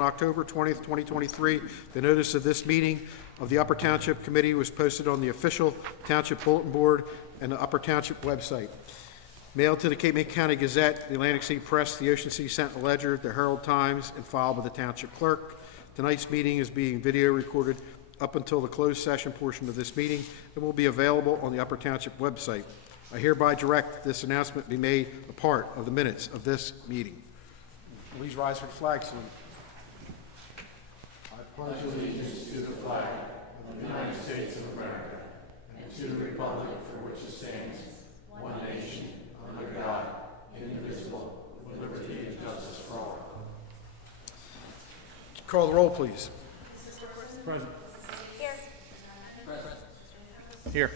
October 20th, 2023. The notice of this meeting of the Upper Township Committee was posted on the official Township Bulletin Board and the Upper Township website. Mailed to the Cape May County Gazette, the Atlantic City Press, the Ocean City Sentinel Ledger, the Herald Times, and filed by the Township Clerk. Tonight's meeting is being video recorded up until the closed session portion of this meeting and will be available on the Upper Township website. I hereby direct this announcement be made a part of the minutes of this meeting. Please rise for the flag salute. I pledge allegiance to the flag of the United States of America and to the republic for which it stands, one nation, under God, indivisible, with liberty and justice for all. Call the roll, please. Present. Here. Present. Here.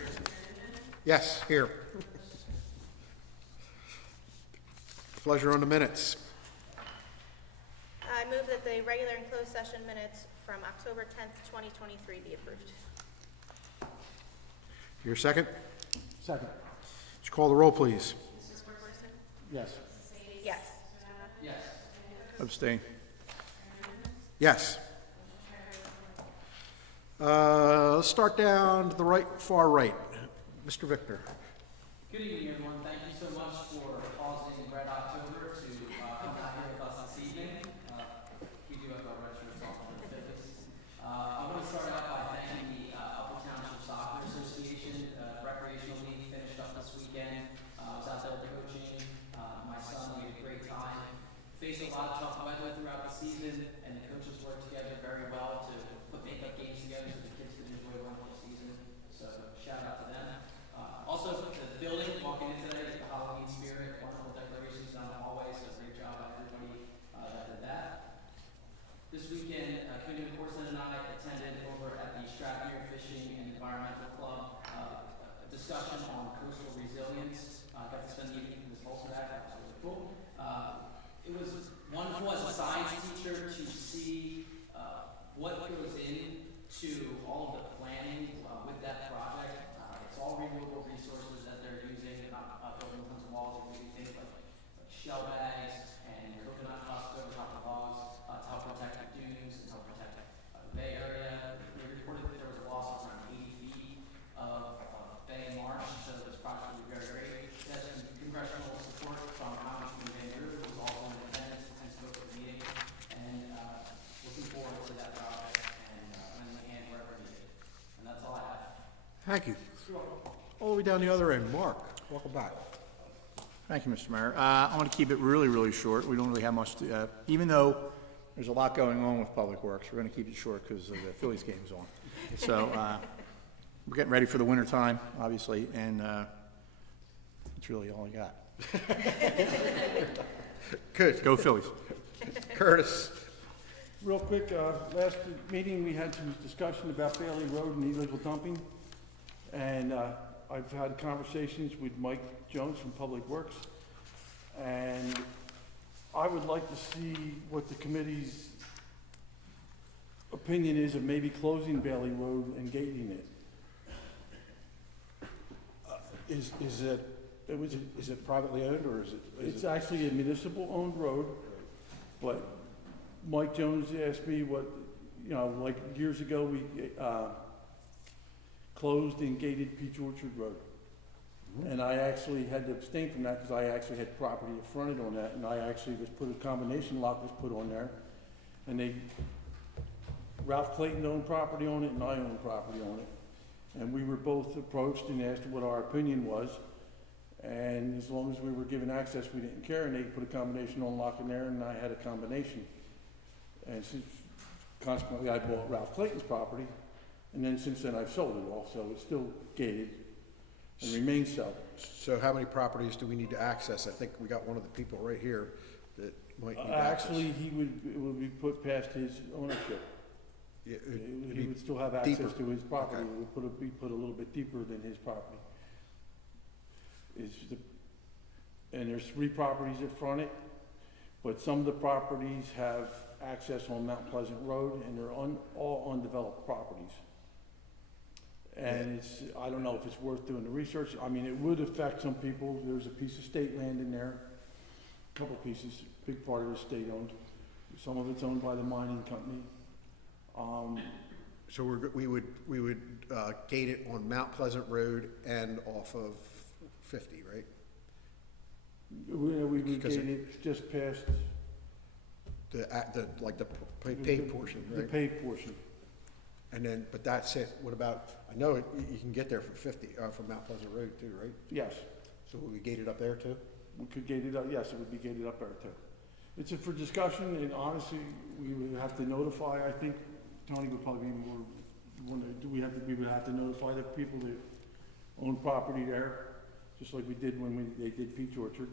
Yes, here. Pleasure on the minutes. I move that the regular and closed session minutes from October 10th, 2023 be approved. Your second? Second. Would you call the roll, please? Yes. Yes. Yes. Abstain. Yes. Let's start down to the right, far right. Mr. Victor. Good evening, everyone. Thank you so much for pausing Red October to come out here with us this evening. We do have our red shirts on for the fitness. I want to start out by thanking the Upper Township Soccer Association. Recreational League finished up this weekend. I was out there coaching my son. We had a great time. Faced a lot of tough weather throughout the season, and the coaches worked together very well to put makeup games together so the kids could enjoy one whole season. So shout out to them. Also, the building, walking in today, the Halloween spirit, wonderful decorations down the hallway, so great job by everybody that did that. This weekend, Kevin Corson and I attended over at the Stratford Fishing and Environmental Club a discussion on coastal resilience. Got to spend the evening with most of that. That was really cool. It was wonderful as a science teacher to see what goes into all of the planning with that project. It's all renewable resources that they're using, not building tons of walls or doing things like shell bags and coconut husk over top of logs to help protect the dunes and help protect the bay area. They reported that there was a loss of around 80 feet of bay and marsh, so this project will be very great. It has some congressional support from Congressman Van Drew, who was also in attendance and spoke at the meeting, and looking forward to that project and lending a hand wherever needed. And that's all I have. Thank you. All the way down the other end. Mark, welcome back. Thank you, Mr. Mayor. I want to keep it really, really short. We don't really have much to, even though there's a lot going on with Public Works, we're going to keep it short because the Phillies game's on. So we're getting ready for the winter time, obviously, and that's really all I got. Good. Go Phillies. Curtis. Real quick, last meeting we had some discussion about Bailey Road and illegal dumping. And I've had conversations with Mike Jones from Public Works. And I would like to see what the committee's opinion is of maybe closing Bailey Road and gating it. Is it privately owned or is it? It's actually a municipal-owned road, but Mike Jones asked me what, like years ago, we closed and gated Peach Orchard Road. And I actually had to abstain from that because I actually had property fronted on that, and I actually a combination lock was put on there. And Ralph Clayton owned property on it and I owned property on it. And we were both approached and asked what our opinion was. And as long as we were given access, we didn't care, and they put a combination on lock in there, and I had a combination. And consequently, I bought Ralph Clayton's property, and then since then I've sold it all, so it's still gated and remains so. So how many properties do we need to access? I think we got one of the people right here that might need access. Actually, it would be put past his ownership. Yeah, He would still have access deeper. to his property. Okay. It would be put a little bit deeper than his property. And there's 3 properties that front it, but some of the properties have access on Mount Pleasant Road, and they're all undeveloped properties. And I don't know if it's worth doing the research. I mean, it would affect some people. There's a piece of state land in there, a couple pieces, big part of it is state owned. Some of it's owned by the mining company. So we would gate it on Mount Pleasant Road and off of 50, right? We would Because gate it just past Like the paved portion, the right? paved portion. And then, but that's it. What about, I know you can get there from 50, from Mount Pleasant Road too, right? Yes, So we gate it up there too? we could gate it up, yes, it would be gated up there too. It's for discussion, and honestly, we would have to notify, I think, Tony would probably be more, we would have to notify the people that own property there, just like we did when they did Peach Orchard.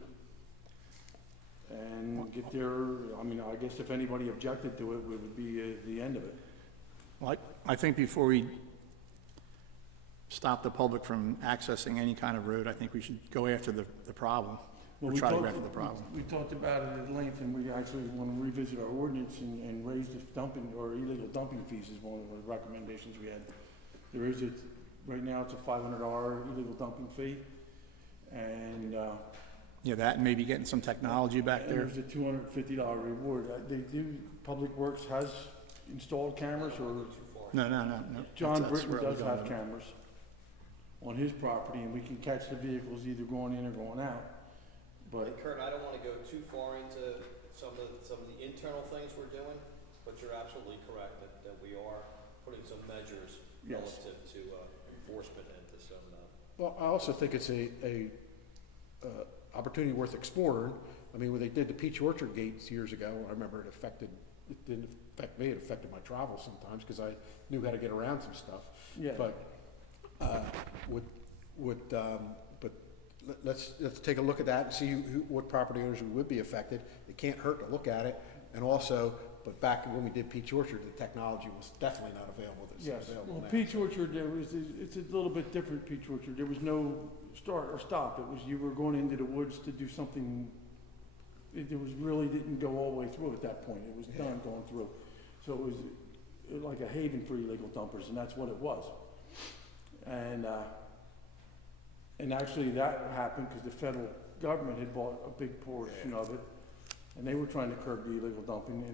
And get their, I mean, I guess if anybody objected to it, it would be the end of it. Well, I think before we stop the public from accessing any kind of road, I think we should go after the problem, or Well, try to we go after talked- the problem. We talked about it at length, and we actually want to revisit our ordinance and raise the dumping, or illegal dumping fees is one of the recommendations we had. There is right now it's a $500 illegal dumping fee, and, Yeah, that and maybe getting some technology back and there. there's a $250 reward. Public Works has installed cameras, or No. John That's Britton where I was does going have with it. cameras on his property, and we can catch the vehicles either going in or going out. But And Kurt, I don't wanna go too far into some of the internal things we're doing, but you're absolutely correct that we are putting some measures Yes. relative to enforcement and to some, Well, I also think it's a opportunity worth exploring. I mean, when they did the Peach Orchard gates years ago, I remember it didn't affect me, it affected my travel sometimes, because I knew how to get around some stuff. yeah, But, let's take a look at that and see what property owners would be affected. It can't hurt to look at it, and also, but back when we did Peach Orchard, the technology was definitely not available that's yes. available Well, now. Peach Orchard, it's a little bit different Peach Orchard. There was no start or stop. It was, you were going into the woods to do something, it really didn't go all the way through at that point. It was done going through. So it was like a haven for illegal dumpers, and that's what it was. And actually that happened because the federal government had bought a big portion of it, and they were trying to curb the illegal dumping,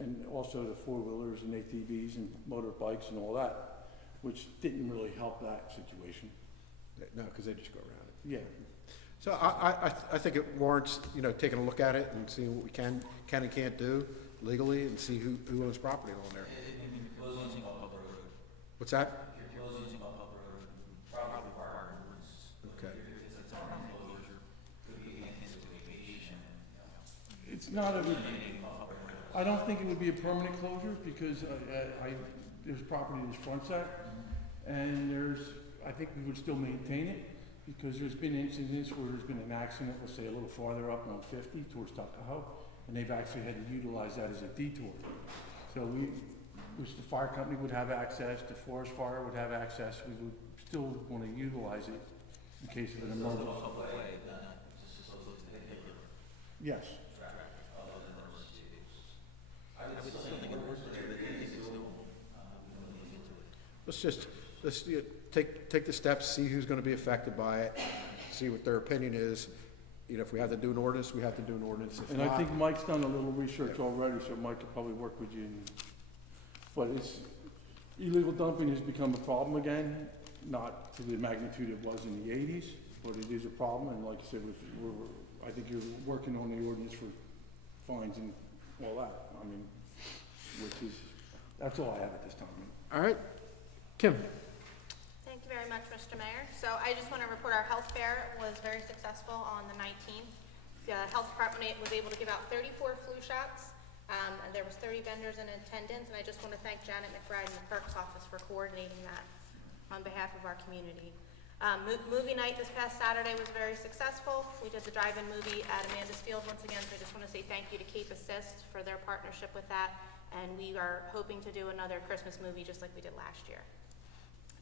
and also the four-wheelers and ATVs and motorbikes and all that, which didn't really help that situation. No, because they just go around it. Yeah, So I think it warrants, taking a look at it and seeing what we can and can't do legally, and see who owns property along there. What's that? Okay. it's not a, I don't think it would be a permanent closure, because there's property that's fronts that, and I think we would still maintain it, because there's been incidents where there's been an accident, let's say a little farther up on 50 towards Tuckahoe, and they've actually had to utilize that as a detour. So which the fire company would have access, the forest fire would have access, we would still want to utilize it in case of an emergency. Yes. Let's take the steps, see who's gonna be affected by it, see what their opinion is. If we have to do an ordinance, we have to do an ordinance. If And I not, think Mike's done a little research already, so Mike could probably work with you. But illegal dumping has become a problem again, not to the magnitude it was in the 80s, but it is a problem, and like I said, I think you're working on the ordinance for fines and all that, I mean, that's all I have at this time. all right, Kim. Thank you very much, Mr. Mayor. So I just want to report our health fair was very successful on the 19th. The health department was able to give out 34 flu shots, and there was 30 vendors in attendance, and I just want to thank Janet McBride in the clerk's office for coordinating that on behalf of our community. Movie night this past Saturday was very successful. We did the drive-in movie at Amanda's Field once again, so I just want to say thank you to Cape Assist for their partnership with that, and we are hoping to do another Christmas movie just like we did last year.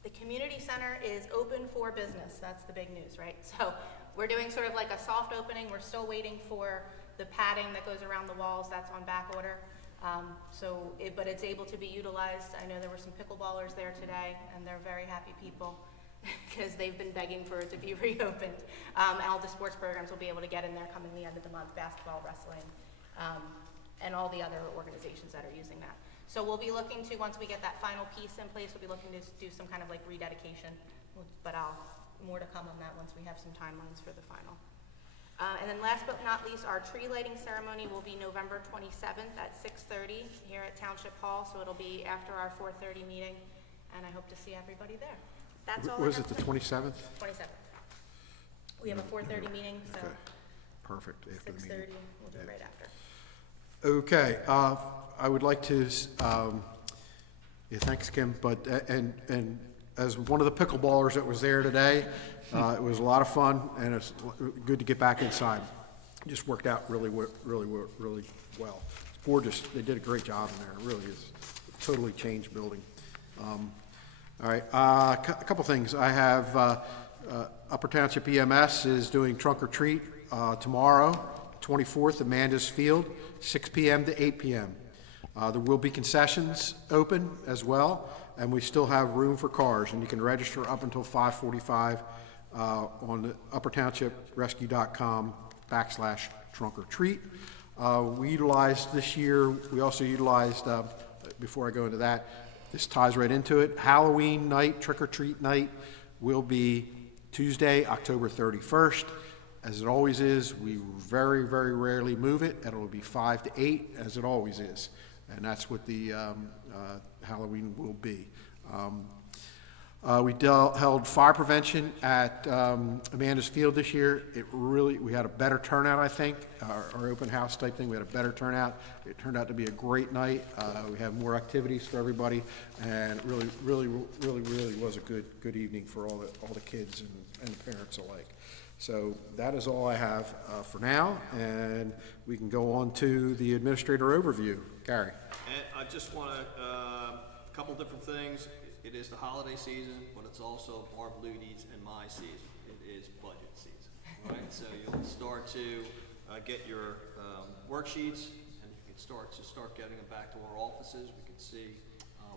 The community center is open for business. That's the big news, right? So we're doing sort of like a soft opening. We're still waiting for the padding that goes around the walls. That's on back order. But it's able to be utilized. I know there were some pickleballers there today, and they're very happy people because they've been begging for it to be reopened. All the sports programs will be able to get in there coming the end of the month, basketball, wrestling. and all the other organizations that are using that. So we'll be looking to, once we get that final piece in place, we'll be looking to do some kind of like rededication, but more to come on that once we have some timelines for the final. And then last but not least, our tree lighting ceremony will be November 27th at 6:30 here at Township Hall, so it'll be after our 4:30 meeting, and I hope to see everybody there. That's all I Was have it the to- 27th? 27th. We have a 4:30 meeting, so Okay. Perfect, after the meeting. 6:30, we'll do it right after. Okay, I would like to, yeah, thanks, Kim, but, and as one of the pickleballers that was there today, it was a lot of fun, and it's good to get back inside. Just worked out really well. It's gorgeous, they did a great job in there, it really is, totally changed building. All right, a couple things, I have, Upper Township EMS is doing trunk or treat, tomorrow, 24th, Amanda's Field, 6 PM to 8 PM. There will be concessions open as well, and we still have room for cars, and you can register up until 5:45 on the uppertownshiprescue.com/trunk-or-treat. We utilized this year, we also utilized, before I go into that, this ties right into it, Halloween night, trick-or-treat night will be Tuesday, October 31st. As it always is, we very, very rarely move it, and it'll be 5 to 8, as it always is. And that's what the Halloween will be. We held fire prevention at Amanda's Field this year. We had a better turnout, I think. Our open house type thing, we had a better turnout. It turned out to be a great night. We had more activities for everybody, and it really was a good evening for all the kids and the parents alike. So that is all I have for now, and we can go on to the administrator overview. Gary. And I just want to, a couple different things. It is the holiday season, but it's also Barb Ludi's and my season. It is budget season, right? So you'll start to get your worksheets, and you can start getting them back to our offices. We can see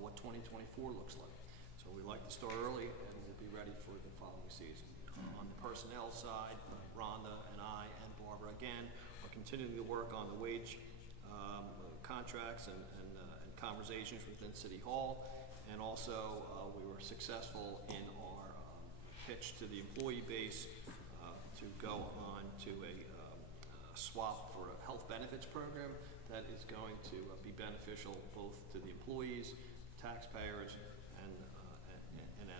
what 2024 looks like. So we like to start early, and we'll be ready for the following season. On the personnel side, Rhonda and I and Barbara, again, are continuing to work on the wage contracts and conversations within City Hall. And also, we were successful in our pitch to the employee base to go on to a swap for a health benefits program that is going to be beneficial both to the employees, taxpayers, and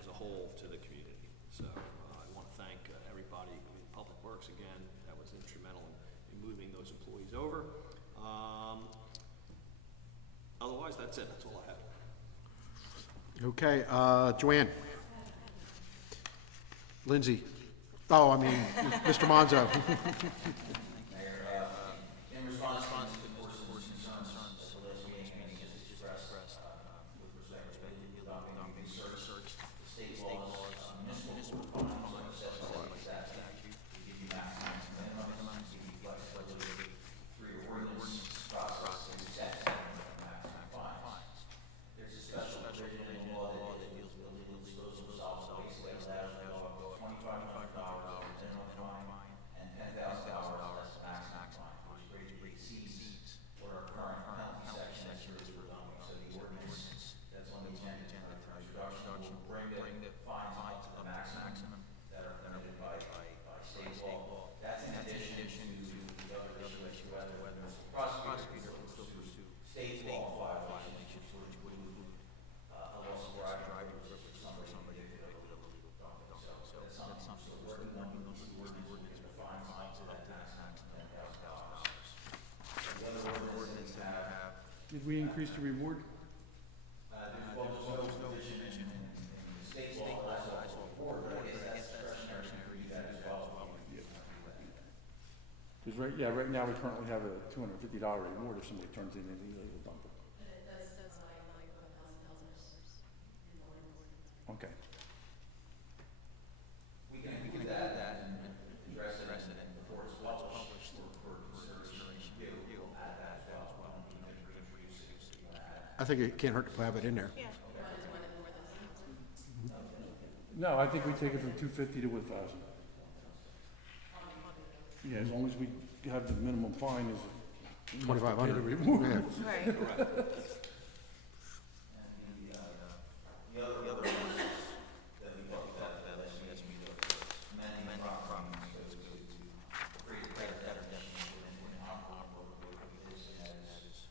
as a whole to the community. So I want to thank everybody in Public Works again that was instrumental in moving those employees over. Otherwise, that's it. That's all I have. Okay, Joanne. Lindsay. Oh, I mean, Mr. Monzo. In response to the board's concerns at the last meeting, as expressed with respect to adopting research, state laws, municipal fines, and assessment statute, to give you maximum minimum, to give you flexibility through your ordinance process to set maximum fines. There's a special provision in the law that deals with illegal disposal of solid waste that allows you to go $2,500 minimum fine and $10,000 as the maximum fine, which greatly exceeds what our current penalty section is for dumping. So the ordinance that's on the agenda tonight for introduction will bring the fines up to the maximum that are permitted by state law. That's in addition to the other issue whether the prosecutor will pursue state law violations, which would include a loss of driving privileges for somebody convicted of illegal dumping. So that's something we're working on with the ordinance, because the fines up to that maximum $10,000. The other ordinance that we have, Did we increase the reward? there's no provision in the state law that allows for reward, but I guess that's discretionary to do that as well. Because right now we currently have a $250 reward if somebody turns in an illegal dumper. Okay. We can do that and address it before it's published for consideration review. We'll add that as well. We can reintroduce it if you want to add. I think it can't hurt to have it in there. Yeah. No, I think we take it from 250 to 1,000. Yeah, as long as we have the minimum fine is 2,500. Pay to remove. Yeah. Right. And the other ones that we talked about that last meeting was amending properties to create a better definition and operable with this as,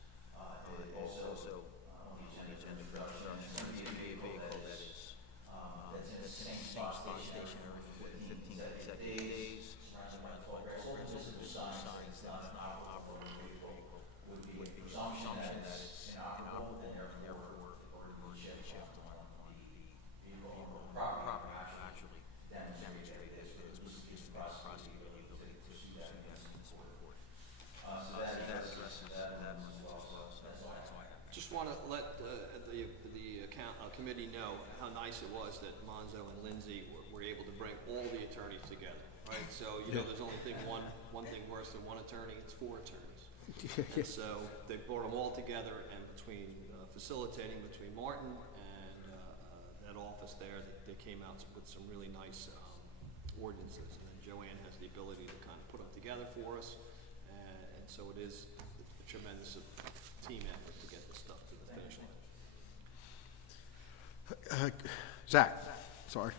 also, on the agenda introduction, and it's going to be a vehicle that's in the same spot station every 15 consecutive days, surrounded by tall grass, all visible signs that it's not an operable vehicle, would be a presumption that it's inoperable, and therefore, or the shift on the vehicle or property actually demonstrate this, but it's the process to see that against the court. So that addresses that one as well, so that's all I have. Just want to let the committee know how nice it was that Monzo and Lindsay were able to bring all the attorneys together, right? So, you know, there's only one thing worse than one attorney, it's 4 attorneys. And so they brought them all together, and between facilitating between Martin and that office there, they came out with some really nice ordinances. And then Joanne has the ability to kind of put them together for us, and so it is a tremendous team effort to get this stuff to the finish line. Zach, sorry.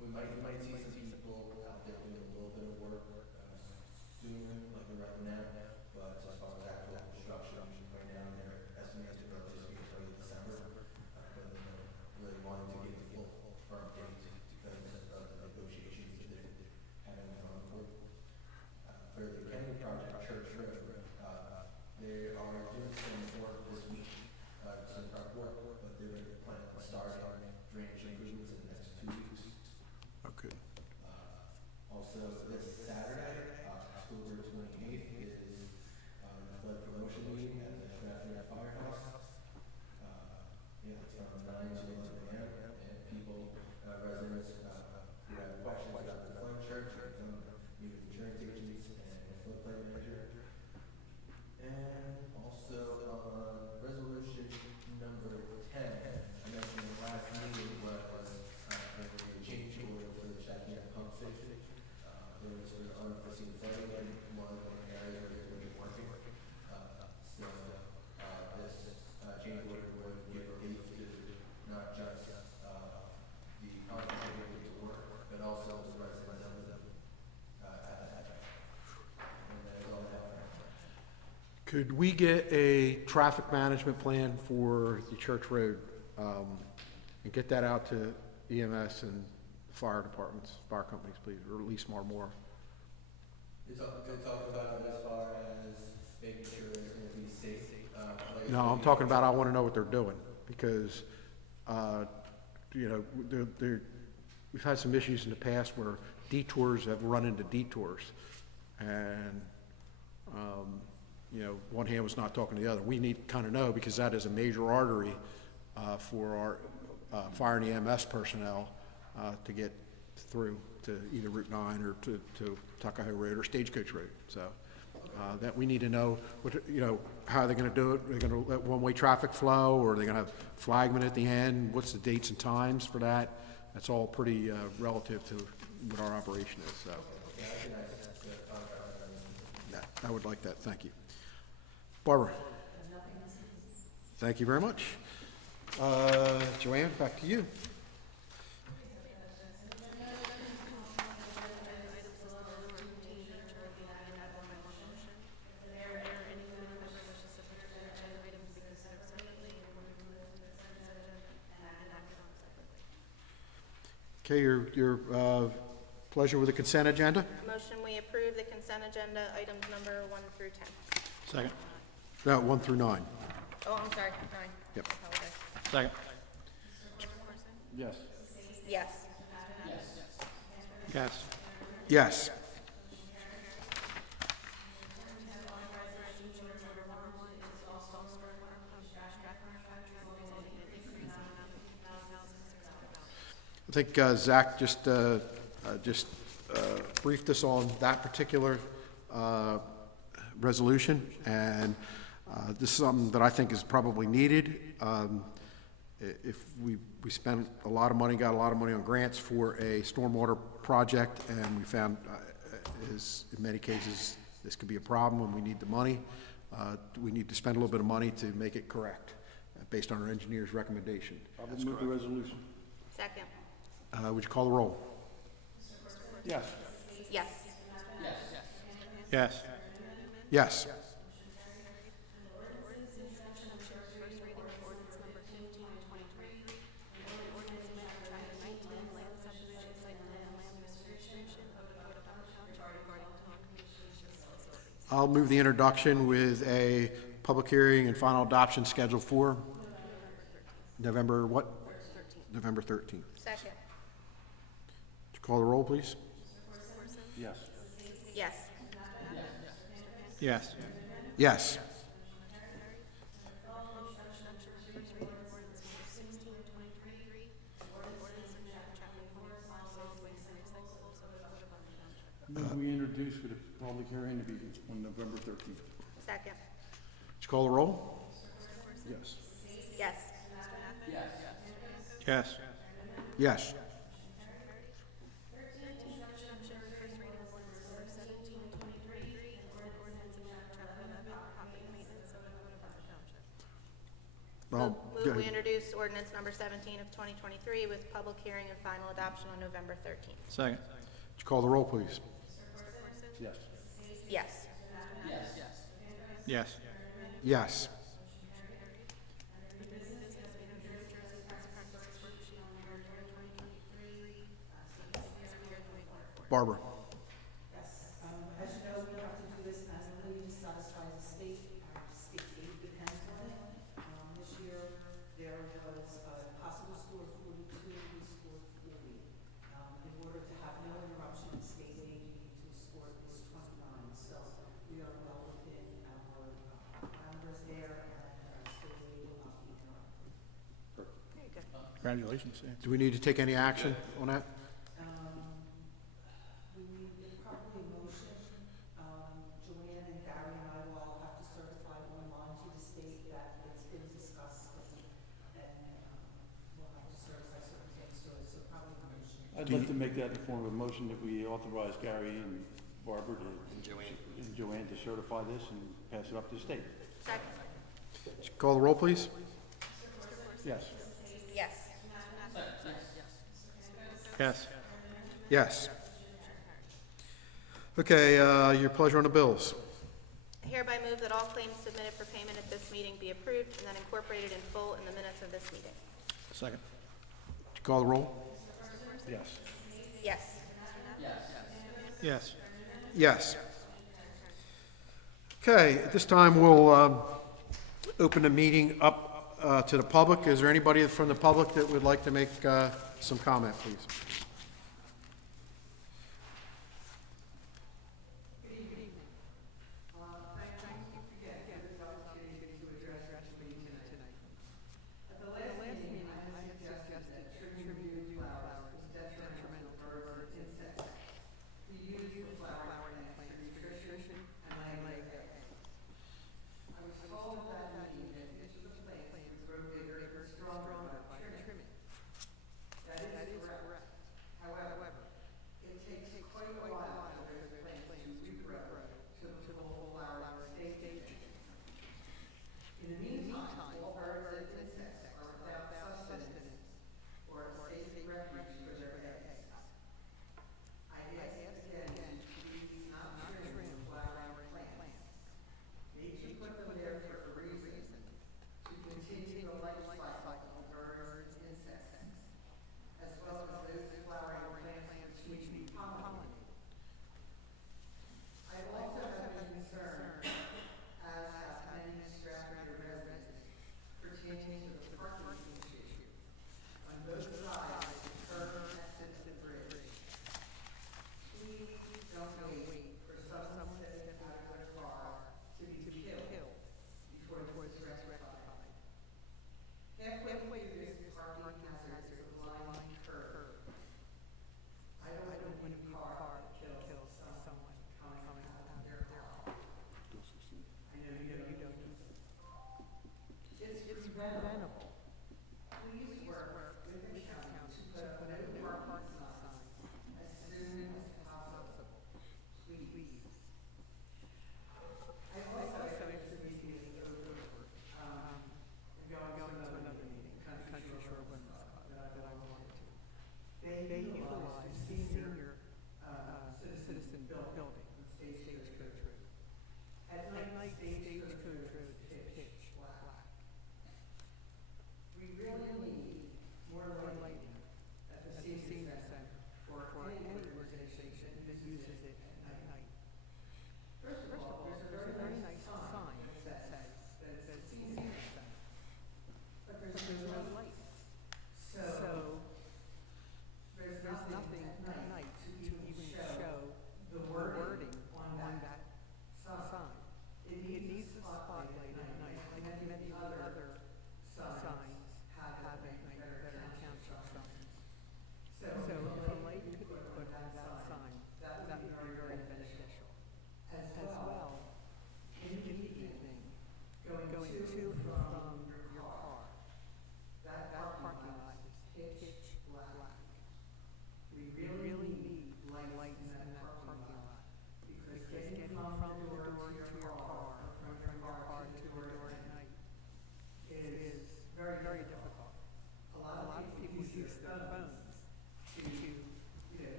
We might see some people out there doing a little bit of work sooner, like right now, but as far as actual construction, right now, they're estimated to this week, early December. But really wanting to get the full firm date because of the negotiations that they're having on for the Kennedy project, Church Road. They are doing some work this week, some prep work, but they're planning to start on drainage improvements in the next 2 weeks. Okay. Also, this Saturday, October 28th, is the flood promotion meeting at the Stratford Firehouse. Yeah, it's from 9 to 11 a.m. And people, residents who have questions about the flood church, can come meet with insurance agents and floodplain manager. And also, resolution number 10, I mentioned the last meeting was a change order for the Shackman pump station. There was an unforeseen flooding in one of the areas where they were working. So this change order would give relief to not just the contractor who did the work, but also the residents of the and that is all I have for now. Could we get a traffic management plan for the Church Road, and get that out to EMS and fire departments, fire companies, please, or at least more? It's talk about as far as making sure it's gonna be safe. No, I'm talking about, I want to know what they're doing, because, you know, we've had some issues in the past where detours have run into detours, and, you know, one hand was not talking to the other. We need to kind of know, because that is a major artery for our fire and EMS personnel to get through to either Route 9 or to Tuckahoe Road or Stagecoach Road. So that we need to know, what, you know, how they're going to do it. Are they going to let one-way traffic flow, or are they going to have flagmen at the end? What's the dates and times for that? That's all pretty relative to what our operation is. So yeah, I would like that. Thank you. Barbara. Thank you very much. Joanne, back to you. Okay, your pleasure with the consent agenda? Motion, we approve the consent agenda, items number 1 through 10. Second. No, 1 through 9. Oh, I'm sorry, 9. Yep. I apologize. Second. Yes. Yes. Yes. Yes. I think Zach just briefed us on that particular resolution, and This is something that I think is probably needed. If we spent a lot of money, got a lot of money on grants for a stormwater project, and we found, is in many cases, this could be a problem and we need the money. We need to spend a little bit of money to make it correct, based on our engineer's recommendation. I will move the resolution. Second. Would you call the roll? Yes. Yes. Yes. Yes. I'll move the introduction with a public hearing and final adoption scheduled for November what? November 13th. Second. Would you call the roll, please? Yes. Yes. Yes. Yes. Move we introduce for the public hearing to be on November 13th. Second. Would you call the roll? Yes. Yes. Yes. Yes. Well, Move we introduce ordinance number 17 of 2023 with public hearing and final adoption on November 13th. Second. would you call the roll, please? Yes. Yes. Yes. Yes. Barbara? Yes, as you know, we have to do this annually to satisfy the state. State aid depends on it. This year, there was a possible score of 42, we scored 40. In order to have no interruption in state aid, we need to score at least 29. So we are well within our parameters there, and our state aid will not be interrupted. Very good. Congratulations. Yeah. Do we need to take any action on that? We need probably a motion. Joanne and Gary and I will all have to certify online to the state that it's been discussed, and we'll have to certify certain things to it, so probably a motion. I'd like to make that in the form of a motion that we authorize Gary and Barbara to, and Joanne to certify this and pass it up to the state. Second. Would you call the roll, please? Yes. Yes. Yes. Yes. Okay, your pleasure on the bills. Hereby move that all claims submitted for payment at this meeting be approved and then incorporated in full in the minutes of this meeting. Second. Would you call the roll? Yes. Yes. Yes. Yes. Okay, at this time, we'll open the meeting up to the public. Is there anybody from the public that would like to make some comment, please?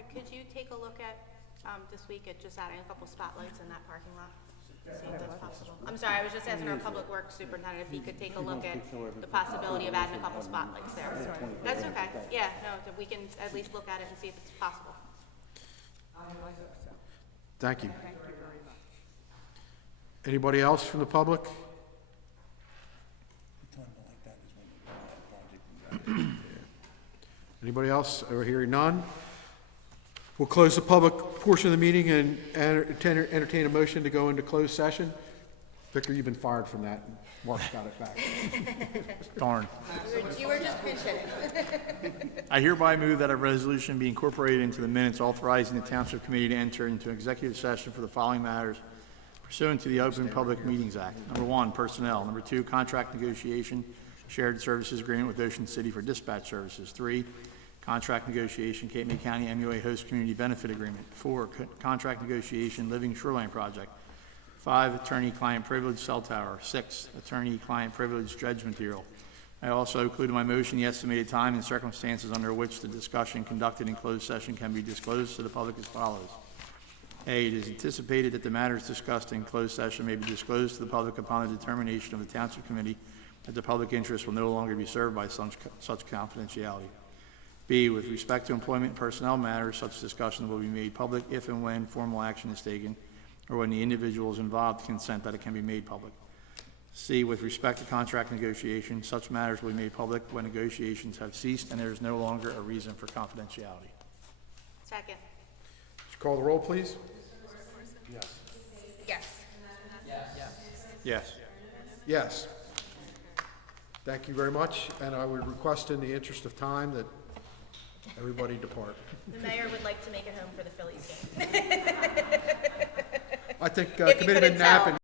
sorry, could you take a look at, this week at just adding a couple spotlights in that parking lot? See if that's possible. I'm sorry, I was just asking our public works superintendent if he could take a look at the possibility of adding a couple spotlights there. That's okay, yeah, no, that we can at least look at it and see if it's possible. Thank you. Anybody else from the public? Anybody else? Over hearing none. We'll close the public portion of the meeting and entertain a motion to go into closed session. Victor, you've been fired from that. Mark's got it back. Darn. You were just pinch hitting. I hereby move that a resolution be incorporated into the minutes authorizing the Township Committee to enter into executive session for the following matters pursuant to the Open Public Meetings Act. Number 1, personnel. Number 2, contract negotiation, shared services agreement with Ocean City for dispatch services. 3, contract negotiation, Cape May County MUA Host Community Benefit Agreement. 4, contract negotiation, Living Shoreline Project. 5, attorney-client privilege cell tower. 6, attorney-client privilege dredge material. I also include in my motion the estimated time and circumstances under which the discussion conducted in closed session can be disclosed to the public as follows. A, it is anticipated that the matters discussed in closed session may be disclosed to the public upon the determination of the Township Committee that the public interest will no longer be served by such confidentiality. B, with respect to employment and personnel matters, such discussion will be made public if and when formal action is taken or when the individuals involved consent that it can be made public. C, with respect to contract negotiation, such matters will be made public when negotiations have ceased and there is no longer a reason for confidentiality. Second. Would you call the roll, please? Yes. Yes. Yes. Thank you very much, and I would request in the interest of time that everybody depart. The mayor would like to make it home for the Phillies game. I think If you Committeeman couldn't Knapp tell. and